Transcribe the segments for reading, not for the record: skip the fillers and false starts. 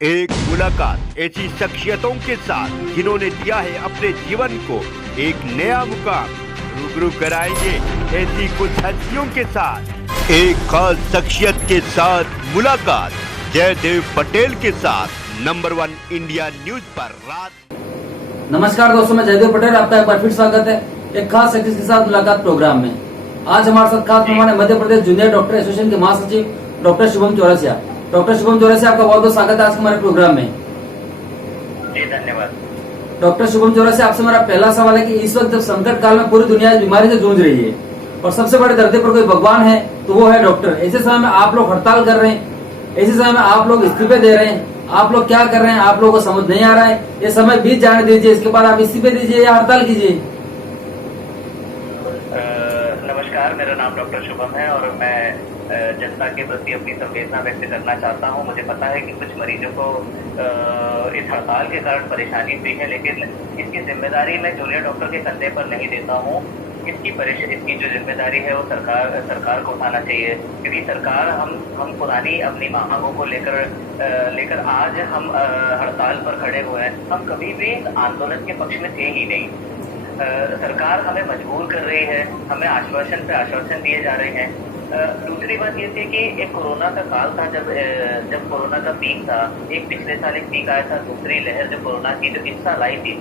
एक मुलाकात ऐसी शख्सियतों के साथ जिन्होंने दिया है अपने जीवन को एक नया मुकाम। रूबरू कराएंगे ऐसी कुछ हस्तियों के साथ एक खास शख्सियत के साथ मुलाकात। जयदेव पटेल के साथ नंबर 1 इंडिया न्यूज पर रात। नमस्कार दोस्तों, मैं जयदेव पटेल, आपका एक बार फिर स्वागत है एक खास शख्सियत के साथ मुलाकात प्रोग्राम में। आज हमारे साथ खास मेहमान है Madhya Pradesh junior doctor association के महासचिव डॉक्टर शुभम चौरसिया। डॉक्टर शुभम चौरसिया, आपका बहुत बहुत स्वागत है आज हमारे प्रोग्राम में। जी धन्यवाद। डॉक्टर शुभम चौरसिया, आपसे मेरा पहला सवाल है कि इस वक्त जब संकट काल में पूरी दुनिया इस बीमारी से जूझ रही है और सबसे बड़े धरती पर कोई भगवान है तो वो है डॉक्टर। ऐसे समय में आप लोग हड़ताल कर रहे हैं, ऐसे समय में आप लोग इस्तीफे दे रहे हैं, आप लोग क्या कर रहे हैं आप लोगों को समझ नहीं आ रहा है। ये समय बीत जाने दीजिए, इसके बाद आप इस्तीफे दीजिए या हड़ताल कीजिए। नमस्कार, मेरा नाम डॉक्टर शुभम है और मैं जनता के प्रति अपनी संवेदना व्यक्त करना चाहता हूं। मुझे पता है कि कुछ मरीजों को इस हड़ताल के कारण परेशानी हुई है, लेकिन इसकी जिम्मेदारी मैं जूनियर डॉक्टर के कंधे पर नहीं देता हूं। इसकी जो जिम्मेदारी है वो सरकार को उठाना चाहिए, क्योंकि सरकार हम पुरानी अपनी मांगों को लेकर आज हम हड़ताल पर खड़े हुए हैं। हम कभी भी आंदोलन के पक्ष में थे ही नहीं। सरकार हमें मजबूर कर रही है, हमें आश्वासन पे आश्वासन दिए जा रहे हैं। दूसरी बात ये थी कि एक कोरोना का काल था, जब कोरोना का पीक था, एक पिछले साल एक पीक आया था, दूसरी लहर जो कोरोना की जो इस साल आई थी।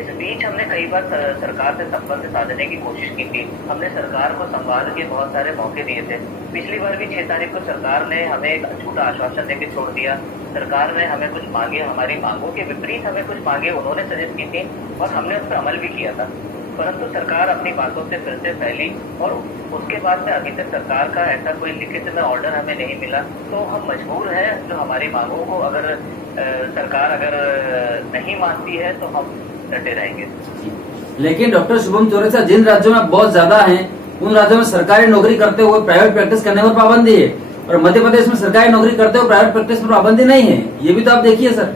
इस बीच हमने कई बार सरकार से संपर्क साधने की कोशिश की थी। हमने सरकार को संवाद के बहुत सारे मौके दिए थे। पिछली बार भी 6 तारीख को सरकार ने हमें एक झूठा आश्वासन देकर छोड़ दिया। सरकार ने हमें कुछ मांगे, हमारी मांगों के विपरीत हमें कुछ मांगे उन्होंने सजेस्ट की थी और हमने उस पर अमल भी किया था, परंतु सरकार अपनी बातों से फिर से फैली और उसके बाद से अभी तक सरकार का ऐसा कोई लिखित में ऑर्डर हमें नहीं मिला। तो हम मजबूर हैं, जो हमारी मांगों को अगर सरकार नहीं मानती है तो हम डटे रहेंगे। लेकिन डॉक्टर शुभम चौरसिया, जिन राज्यों में बहुत ज्यादा हैं उन राज्यों में सरकारी नौकरी करते हुए प्राइवेट प्रैक्टिस करने पर पाबंदी है और मध्य प्रदेश में सरकारी नौकरी करते हुए प्राइवेट प्रैक्टिस पर पाबंदी नहीं है। ये भी तो आप देखिए सर।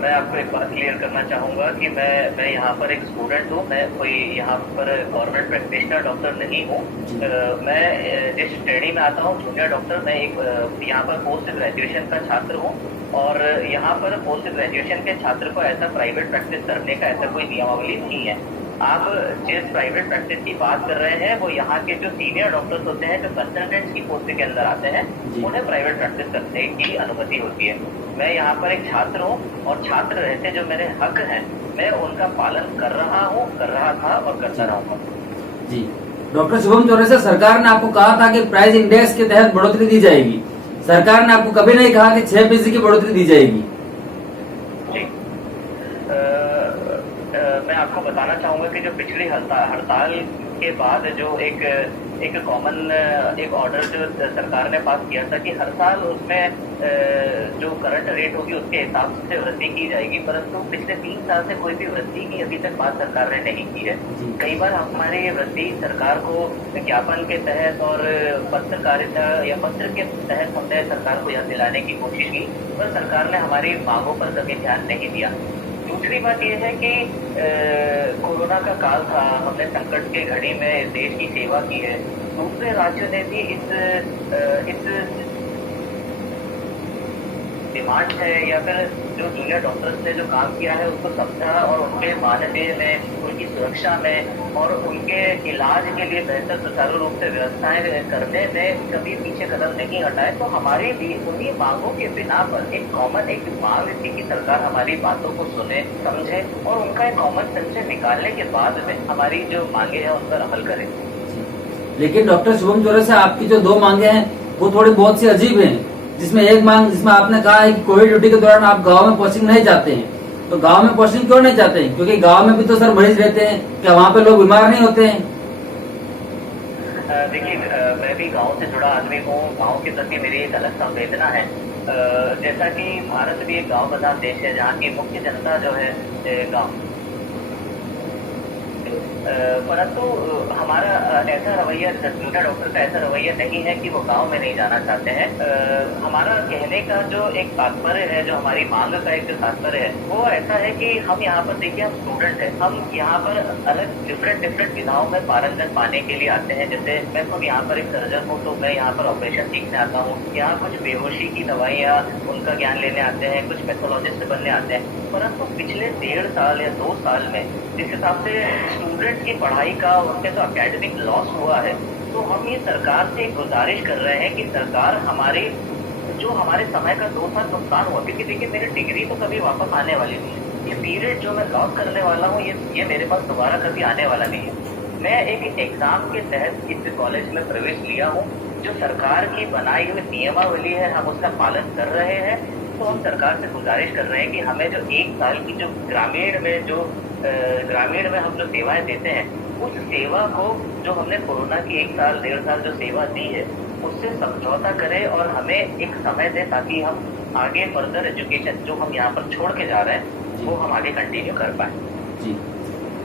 मैं आपको एक बात क्लियर करना चाहूंगा कि मैं यहाँ पर एक स्टूडेंट हूँ, मैं कोई यहाँ पर गवर्नमेंट प्रैक्टिशनर डॉक्टर नहीं हूँ। मैं जिस श्रेणी में आता हूँ जूनियर डॉक्टर, मैं एक यहाँ पर पोस्ट ग्रेजुएशन का छात्र हूँ और यहाँ पर पोस्ट ग्रेजुएशन के छात्र को ऐसा प्राइवेट प्रैक्टिस करने का ऐसा कोई नियमावली नहीं है। आप जिस प्राइवेट प्रैक्टिस की बात कर रहे हैं वो यहाँ के जो सीनियर डॉक्टर्स होते हैं, जो कंसल्टेंट्स की पोस्ट के अंदर आते हैं, उन्हें प्राइवेट प्रैक्टिस करने की अनुमति होती है। मैं यहाँ पर एक छात्र हूँ और छात्र रहते जो मेरे हक हैं मैं उनका पालन कर रहा था और करता रहूंगा। जी डॉक्टर शुभम चौरसिया, सरकार ने आपको कहा था कि प्राइस इंडेक्स के तहत बढ़ोतरी दी जाएगी। सरकार ने आपको कभी नहीं कहा कि 6% की बढ़ोतरी दी जाएगी। मैं आपको बताना चाहूंगा कि जो पिछली हड़ताल के बाद जो एक कॉमन एक ऑर्डर जो सरकार ने पास किया था कि हर साल उसमें जो करंट रेट होगी उसके हिसाब से वृद्धि की जाएगी, परंतु पिछले 3 साल से कोई भी वृद्धि की अभी तक बात सरकार ने नहीं की है। कई बार हमारी ये वृद्धि सरकार को विज्ञापन के तहत और पत्रकारिता या पत्र के तहत हमने सरकार को यह दिलाने की कोशिश की, पर सरकार ने हमारी मांगों पर कभी ध्यान नहीं दिया। दूसरी बात यह है कि कोरोना का काल था, हमने संकट के घड़ी में देश की सेवा की है। दूसरे राज्यों ने भी इस डिमांड है या फिर जो जूनियर डॉक्टर्स ने जो काम किया है उसको समझा और उनके मानदेय में, उनकी सुरक्षा में और उनके इलाज के लिए बेहतर सुचारू रूप से व्यवस्थाएं करने में कभी पीछे कदम नहीं हटाए। तो हमारी भी उन्हीं मांगों के बिना पर एक कॉमन एक मांग थी कि सरकार हमारी बातों को सुने, समझे और उनका एक कॉमन सेंस से निकालने के बाद में हमारी जो मांगे हैं उन पर अमल करें। लेकिन डॉक्टर शुभम चौरसिया, आपकी जो 2 मांगे हैं वो थोड़ी बहुत सी अजीब हैं। जिसमें एक मांग जिसमें आपने कहा है कि कोविड ड्यूटी के दौरान आप गांव में पोस्टिंग नहीं जाते हैं, तो गांव में पोस्टिंग क्यों नहीं जाते हैं? क्योंकि गांव में भी तो सर मरीज रहते हैं, क्या वहाँ पे लोग बीमार नहीं होते हैं? देखिए, मैं भी गांव से जुड़ा आदमी हूँ, गांव के प्रति मेरी एक अलग संवेदना है। जैसा कि भारत भी एक गांव प्रधान देश है जहाँ की मुख्य जनता जो है गाँव परंतु हमारा ऐसा रवैया, जूनियर डॉक्टर का ऐसा रवैया नहीं है कि वो गांव में नहीं जाना चाहते हैं। हमारा कहने का जो एक तात्पर्य है, जो हमारी मांग का एक जो तात्पर्य है, वो ऐसा है कि हम यहाँ पर देखिए, हम स्टूडेंट हैं, हम यहाँ पर अलग डिफरेंट विधाओं में पारंगत पाने के लिए आते हैं। जैसे मैं खुद यहाँ पर एक सर्जन हूँ, तो मैं यहाँ पर ऑपरेशन सीखने आता हूँ। यहाँ कुछ बेहोशी की दवाइयाँ उनका ज्ञान लेने आते हैं, कुछ पैथोलॉजिस्ट बनने आते हैं। परंतु पिछले 1.5 साल या 2 साल में जिस हिसाब से स्टूडेंट की पढ़ाई का, उनके जो एकेडमिक लॉस हुआ है, तो हम ये सरकार से गुजारिश कर रहे हैं कि सरकार हमारे समय का 2 साल नुकसान हुआ, क्योंकि देखिए मेरी डिग्री तो कभी वापस आने वाली नहीं है। ये पीरियड जो मैं लॉस करने वाला हूँ, ये मेरे पास दोबारा कभी आने वाला नहीं है। मैं एक एग्जाम के तहत इस कॉलेज में प्रवेश लिया हूँ। जो सरकार की बनाई हुई नियमावली है, हम उसका पालन कर रहे हैं। तो हम सरकार से गुजारिश कर रहे हैं कि हमें जो 1 साल की जो ग्रामीण में हम जो सेवाएं देते हैं, उस सेवा को, जो हमने कोरोना की 1 साल 1.5 साल जो सेवा दी है, उससे समझौता करें और हमें एक समय दें, ताकि हम आगे फर्दर एजुकेशन जो हम यहाँ पर छोड़ के जा रहे हैं, वो हम आगे कंटिन्यू कर पाए। जी,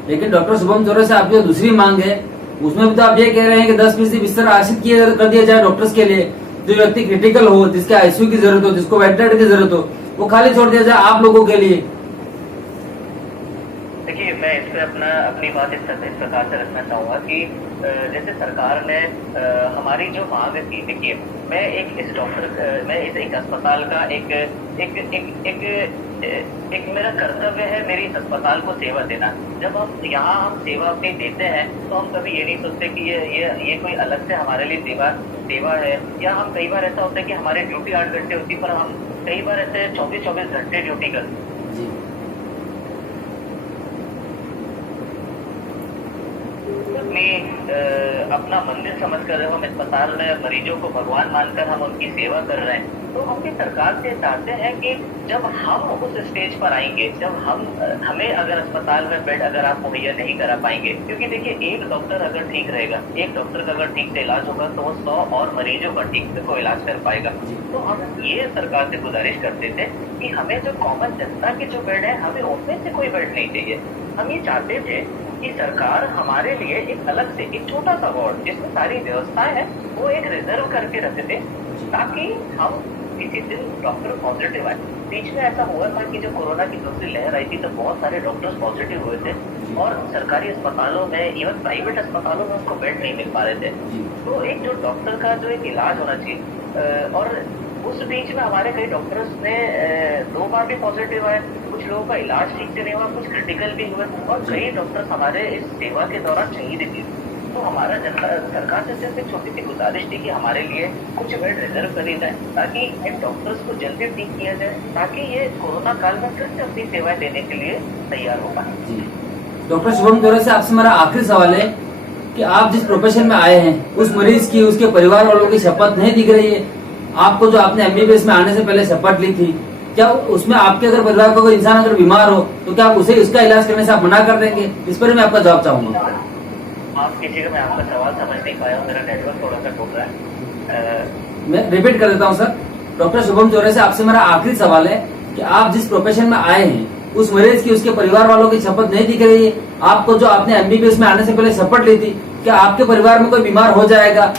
लेकिन डॉक्टर शुभम चौरसिया से आपकी जो दूसरी मांग है, उसमें भी तो आप ये कह रहे हैं कि 10% बिस्तर आरक्षित कर दिया जाए डॉक्टर्स के लिए। जो व्यक्ति क्रिटिकल हो, जिसके आईसीयू की जरूरत हो, जिसको वेंटिलेटर की जरूरत हो, वो खाली छोड़ दिया जाए आप लोगों के लिए। देखिए, मैं इस पे अपनी बात इस प्रकार से रखना चाहूंगा कि जैसे सरकार ने हमारी जो मांग थी, देखिए मैं एक अस्पताल का एक मेरा कर्तव्य है, मेरी इस अस्पताल को सेवा देना। जब हम सेवा अपनी देते हैं, तो हम कभी ये नहीं सोचते कि ये कोई अलग से हमारे लिए सेवा है। या हम कई बार ऐसा होता है कि हमारी ड्यूटी 8 घंटे होती है, पर हम कई बार ऐसे 24 घंटे ड्यूटी करते हैं। अपना मंदिर समझकर हम अस्पताल में मरीजों को भगवान मानकर हम उनकी सेवा कर रहे हैं। तो हम भी सरकार से चाहते हैं कि जब हम उस स्टेज पर आएंगे, जब हमें अगर अस्पताल में बेड अगर आप मुहैया नहीं करा पाएंगे, क्योंकि देखिए एक डॉक्टर अगर ठीक रहेगा, एक डॉक्टर का अगर ठीक से इलाज होगा, तो वो 100 और मरीजों का ठीक से को इलाज कर पाएगा। तो हम ये सरकार से गुजारिश करते थे कि हमें जो कॉमन जनता के जो बेड है, हमें उनमें से कोई बेड नहीं चाहिए। हम ये चाहते थे कि सरकार हमारे लिए एक अलग से एक छोटा सा वार्ड, जिसमें सारी व्यवस्थाएं हैं, वो एक रिजर्व करके रखते थे, ताकि हम किसी दिन डॉक्टर पॉजिटिव आए। बीच में ऐसा हुआ था कि जब कोरोना की दूसरी लहर आई थी, तो बहुत सारे डॉक्टर्स पॉजिटिव हुए थे और सरकारी अस्पतालों में, इवन प्राइवेट अस्पतालों में उनको बेड नहीं मिल पा रहे थे। तो एक जो डॉक्टर का जो एक इलाज होना चाहिए, और उस बीच में हमारे कई डॉक्टर्स ने 2 बार भी पॉजिटिव आए। कुछ लोगों का इलाज ठीक से नहीं हुआ, कुछ क्रिटिकल भी हुए, और कई डॉक्टर्स हमारे इस सेवा के दौरान शहीद भी। तो हमारा सरकार से सिर्फ एक छोटी सी गुजारिश थी कि हमारे लिए कुछ बेड रिजर्व करी जाए, ताकि इन डॉक्टर्स को जल्दी ठीक किया जाए, ताकि ये कोरोना काल में फिर से अपनी सेवाएं देने के लिए तैयार हो पाए। डॉक्टर शुभम चौरसिया से आपसे मेरा आखिरी सवाल है कि आप जिस प्रोफेशन में आए हैं, उस मरीज की, उसके परिवार वालों की शपथ नहीं दिख रही है आपको। जो आपने एमबीबीएस में आने से पहले शपथ ली थी, क्या उसमें आपके अगर परिवार का कोई इंसान अगर बीमार हो, तो क्या आप उसे उसका इलाज करने से आप मना कर देंगे? इस पर मैं आपका जवाब चाहूंगा। आप किसी का, मैं आपका सवाल समझ नहीं पाया, मेरा नेटवर्क थोड़ा सा टूट रहा है। मैं रिपीट कर देता हूँ सर। डॉक्टर शुभम चौरसिया से आपसे मेरा आखिरी सवाल है कि आप जिस प्रोफेशन में आए हैं, उस मरीज की, उसके परिवार वालों की शपथ नहीं दिख रही है आपको। जो आपने एमबीबीएस में आने से पहले शपथ ली थी, क्या आपके परिवार में कोई बीमार हो जाएगा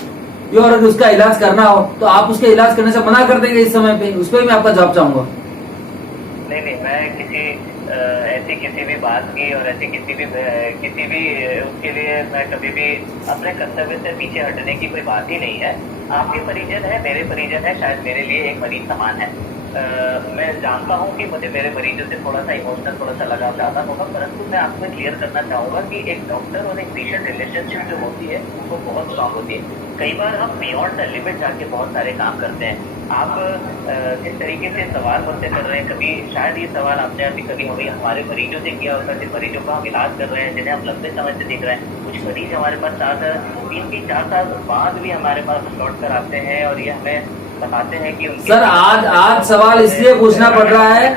और अगर उसका इलाज करना हो, तो आप उसके इलाज करने से मना कर देंगे इस समय पे? उस पर मैं आपका जवाब चाहूंगा। नहीं, मैं ऐसी किसी भी बात की और ऐसी किसी भी उसके लिए मैं कभी भी अपने कर्तव्य से पीछे हटने की कोई बात ही नहीं है। आपके परिजन है, मेरे परिजन है, शायद मेरे लिए एक मरीज समान है। मैं जानता हूँ कि मुझे मेरे मरीजों से थोड़ा सा इमोशनल, थोड़ा सा लगाव ज्यादा होगा, परंतु मैं आपको क्लियर करना चाहूंगा कि एक डॉक्टर और एक पेशेंट रिलेशनशिप जो होती है, वो बहुत स्ट्रांग होती है। कई बार हम बियॉन्ड द लिमिट जाके बहुत सारे काम करते हैं। आप जिस तरीके से सवाल मुझसे कर रहे हैं, कभी शायद ये सवाल आपने अभी कभी हमारे मरीजों से किया होता है, जिन मरीजों का हम इलाज कर रहे हैं, जिन्हें हम लंबे समय से देख रहे हैं। कुछ मरीज हमारे पास 3-4 साल बाद भी हमारे पास लौट कर आते हैं और ये हमें बताते हैं कि सर आज सवाल इसलिए पूछना पड़ रहा है,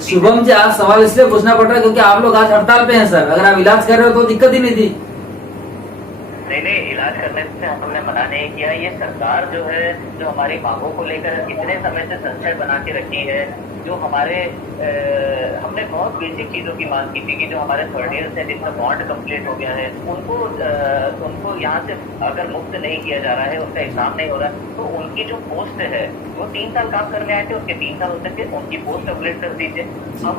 शुभम जी, आज सवाल इसलिए पूछना पड़ रहा है क्योंकि आप लोग आज हड़ताल पे हैं सर। अगर आप इलाज कर रहे हो तो दिक्कत ही नहीं थी। नहीं, इलाज करने से हमने मना नहीं किया। ये सरकार जो है, जो हमारी मांगों को लेकर इतने समय से संशय बना के रखी है, जो हमारे हमने बहुत बेसिक चीज़ों की मांग की थी कि जो हमारे थर्ड ईयर्स हैं जिनका बॉन्ड कंप्लीट हो गया है उनको यहाँ से अगर मुक्त नहीं किया जा रहा है, उनका एग्जाम नहीं हो रहा है, तो उनकी जो पोस्ट है वो 3 साल काम करने आए थे, उनके 3 साल होते थे, उनकी पोस्ट अपग्रेड कर दीजिए। हम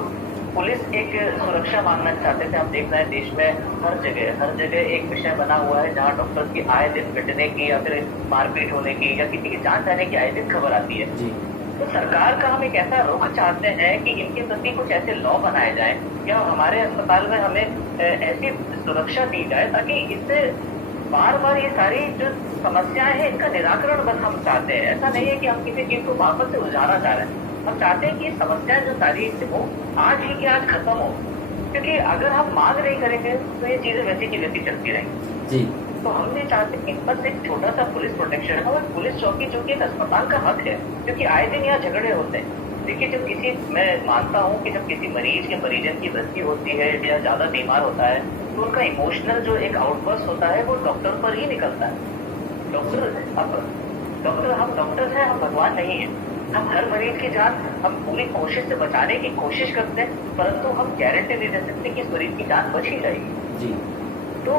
पुलिस एक सुरक्षा मांगना चाहते थे। हम देख रहे हैं देश में हर जगह एक विषय बना हुआ है जहाँ डॉक्टर्स की आए दिन पिटने की या फिर मारपीट होने की या किसी की जान जाने की आए दिन खबर आती है। तो सरकार का हम एक ऐसा रुख चाहते हैं कि इनके प्रति कुछ ऐसे लॉ बनाए जाए या हमारे अस्पताल में हमें ऐसी सुरक्षा दी जाए ताकि इससे बार बार ये सारी जो समस्याएं हैं इनका निराकरण बस हम चाहते हैं। ऐसा नहीं है कि हम किसी चीज को वापस से उलझाना चाह रहे हैं। हम चाहते हैं कि ये समस्याएं जो सारी हो आज ही की आज खत्म हो, क्योंकि अगर हम मांग नहीं करेंगे तो ये चीजें वैसी की वैसी चलती रहेंगी जी। तो हम ये चाहते हैं कि बस एक छोटा सा पुलिस प्रोटेक्शन है और पुलिस चौकी जो कि एक अस्पताल का हक है, क्योंकि आए दिन यहाँ झगड़े होते हैं। देखिए मैं मानता हूँ कि जब किसी मरीज के परिजन की मृत्यु होती है या ज्यादा बीमार होता है तो उनका इमोशनल जो एक आउटबर्स्ट होता है वो डॉक्टर पर ही निकलता है। हम डॉक्टर हैं, हम भगवान नहीं है। हम हर मरीज की जान हम पूरी कोशिश से बचाने की कोशिश करते हैं, परंतु हम गारंटी नहीं दे सकते कि इस मरीज की जान बच ही जाएगी जी। तो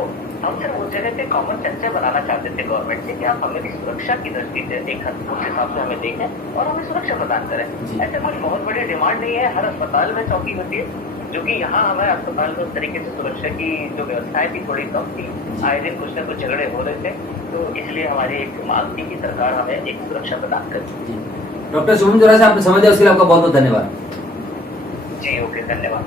हम सिर्फ उस जगह पे कॉमन सेंस बनाना चाहते थे गवर्नमेंट से कि आप हमें सुरक्षा की दृष्टि से एक उस हिसाब से हमें देखें और हमें सुरक्षा प्रदान करें। ऐसे कुछ बहुत बड़ी डिमांड नहीं है। हर अस्पताल में चौकी होती है, जो कि यहाँ हमारे अस्पताल में उस तरीके से सुरक्षा की जो व्यवस्थाएं थी थोड़ी कम थी। आए दिन कुछ न कुछ झगड़े हो रहे थे, तो इसलिए हमारी एक मांग थी कि सरकार हमें एक सुरक्षा प्रदान करे। डॉक्टर शुभम जोरा से आपने समय दिया उसके लिए आपका बहुत बहुत धन्यवाद। जी ओके, धन्यवाद।